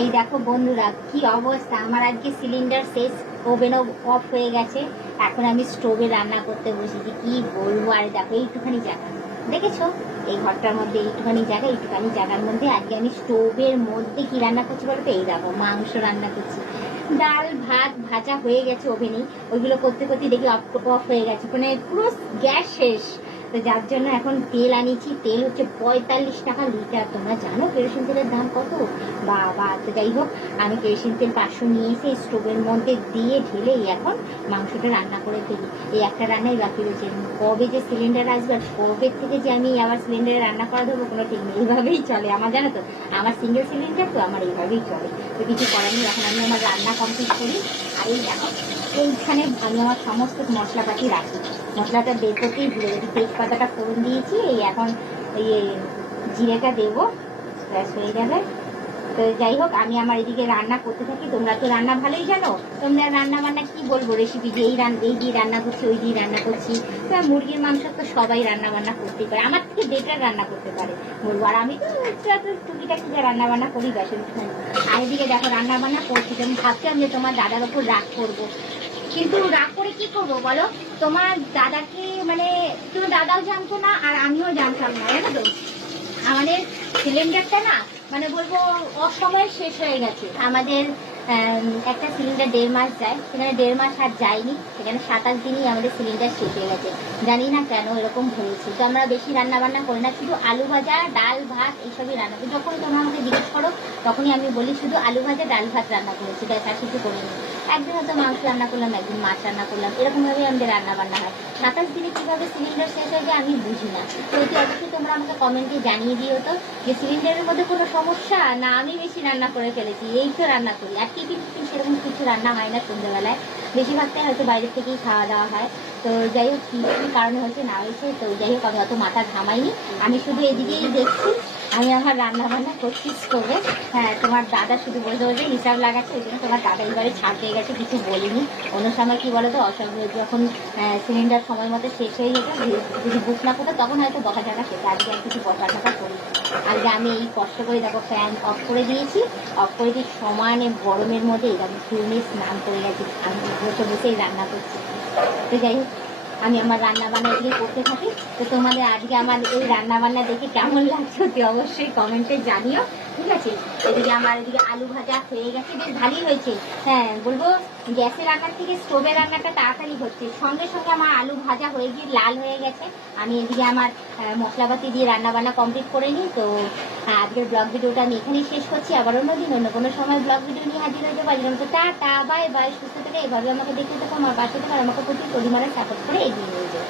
এই দেখো বন্ধুরা কি অবস্থা আমার, আজকে সিলিন্ডার শেষ, ওভেনও অফ হয়ে গেছে। এখন আমি স্টোভে রান্না করতে বসেছি, কি বলবো। আর দেখো এইটুখানি জায়গা দেখেছো, এই ঘরটার মধ্যে এইটুখানি জায়গার মধ্যে আজকে আমি স্টোভের মধ্যে কি রান্না করছি বলো তো? এই দেখো মাংস রান্না করছি। ডাল ভাত ভাজা হয়ে গেছে ওভেনেই, ওইগুলো করতে করতে দেখি অফ হয়ে গেছে, মানে পুরো গ্যাস শেষ। তো যার জন্য এখন তেল আনিছি, তেল হচ্ছে 45 টাকা লিটার। তোমরা জানো কেরোসিন তেলের দাম কত? বাবা। তো যাই হোক, আমি কেরোসিন তেল 500 নিয়ে এসে স্টোভের মধ্যে দিয়ে ঢেলেই এখন মাংসটা রান্না করে ফেলি। এই একটা রান্নাই বাকি রয়েছে, কবে যে সিলিন্ডার আসবে আর কবে থেকে যে আমি আবার সিলিন্ডারে রান্না করা দেবো কোনো ঠিক নেই। এইভাবেই চলে আমার, জানো তো, আমার সিঙ্গেল সিলিন্ডার তো আমার এইভাবেই চলে। তো কিছু করার নেই, এখন আমি আমার রান্না কমপ্লিট করি। আর এই দেখো এইখানে আমি আমার সমস্ত মশলাপাতি রাখি। মশলাটা বের করতেই ভুলে গেছি, তেজপাতাটা ফোড়ন দিয়েছি, এই এখন এই জিরেটা দেবো, ব্যাস হয়ে যাবে। তো যাই হোক, আমি আমার এদিকে রান্না করতে থাকি। তোমরা তো রান্না ভালোই জানো, তোমরা রান্না বান্না কি বলবো রেসিপি, যে এই দিয়ে রান্না করছি, ওই দিয়ে রান্না করছি। তো মুরগির মাংস তো সবাই রান্না বান্না করতেই পারে, আমার থেকে বেটার রান্না করতে পারে বলবো। আর আমি তো টুকিটাকি যে রান্না বান্না করি ব্যাস। আর এদিকে দেখো রান্না বান্না করছি, আমি ভাবছিলাম যে তোমার দাদার ওপর রাগ করবো, কিন্তু রাগ করে কি করবো বলো? তোমার দাদাকে মানে তোমার দাদাও জানতো না আর আমিও জানতাম না, জানো তো। আমাদের সিলিন্ডারটা না মানে বলবো অসময়ে শেষ হয়ে গেছে। আমাদের একটা সিলিন্ডার 1.5 মাস যায়, সেখানে 1.5 মাস আর যায়নি, সেখানে 27 দিনই আমাদের সিলিন্ডার শেষ হয়ে গেছে। জানি না কেন এরকম হয়েছে। তো আমরা বেশি রান্না বান্না করি না, শুধু আলু ভাজা ডাল ভাত এইসবই রান্না করি। যখন তোমরা আমাকে জিজ্ঞেস করো তখনই আমি বলি শুধু আলু ভাজা ডাল ভাত রান্না করেছি, ব্যাস আর কিছু করিনি। একদিন হয়তো মাংস রান্না করলাম, একদিন মাছ রান্না করলাম, এরকমভাবেই আমাদের রান্না বান্না হয়। 27 দিনে কীভাবে সিলিন্ডার শেষ হয়ে যায় আমি বুঝি না। তো এটি অবশ্যই তোমরা আমাকে কমেন্টে জানিয়ে দিও তো, যে সিলিন্ডারের মধ্যে কোনো সমস্যা না আমি বেশি রান্না করে ফেলেছি। এই তো রান্না করি, আর টিফিন সেরকম কিছু রান্না হয় না সন্ধ্যেবেলায়, বেশিরভাগটাই হয়তো বাইরে থেকেই খাওয়া দাওয়া হয়। তো যাই হোক কী কারণে হয়েছে না হয়েছে, তো যাই হোক আমি অত মাথা ঘামাইনি, আমি শুধু এদিকেই দেখছি আমি আমার রান্না বান্না করছি স্টোভে। হ্যাঁ, তোমার দাদা শুধু বসে বসে হিসাব লাগাচ্ছে, ওই জন্য তোমার দাদা এবারে ছাড় পেয়ে গেছে, কিছু বলিনি। অন্য সময় কী বলো তো, অসম্ভব যখন সিলিন্ডার সময় মতো শেষ হয়ে যেত, যদি বুক না করতো তখন হয়তো বকা ঝাঁকা শেষ। আজকে আর কিছু বকা ঝাঁকা করি। আজকে আমি এই কষ্ট করে দেখো ফ্যান অফ করে দিয়েছি, অফ করে দিয়ে সমানে গরমের মধ্যে আমি ফুলনে স্নান করে গেছি, আমি বসে বসেই রান্না করছি। তো যাই হোক, আমি আমার রান্না বান্না এগুলি করতে থাকি। তো তোমাদের আজকে আমার এই রান্না বান্না দেখে কেমন লাগছে অতি অবশ্যই কমেন্টে জানিও, ঠিক আছে। এদিকে আমার এদিকে আলু ভাজা হয়ে গেছে, বেশ ভালোই হয়েছে। হ্যাঁ বলবো, গ্যাসের রান্নার থেকে স্টোভের রান্নাটা তাড়াতাড়ি হচ্ছে। সঙ্গে সঙ্গে আমার আলু ভাজা হয়ে গিয়ে লাল হয়ে গেছে। আমি এদিকে আমার মশলাপাতি দিয়ে রান্না বান্না কমপ্লিট করে নিই। তো আজকের ব্লগ ভিডিওটা আমি এখানেই শেষ করছি। আবার অন্যদিন অন্য কোনো সময় ব্লগ ভিডিও নিয়ে হাজির হতে পারি। তো টাটা বাই বাই, সুস্থ থেকে এভাবে আমাকে দেখতে থাকো, আমার পাশে থেকে আমাকে প্রতি পরিমাণে সাপোর্ট করে এগিয়ে নিয়ে যাও।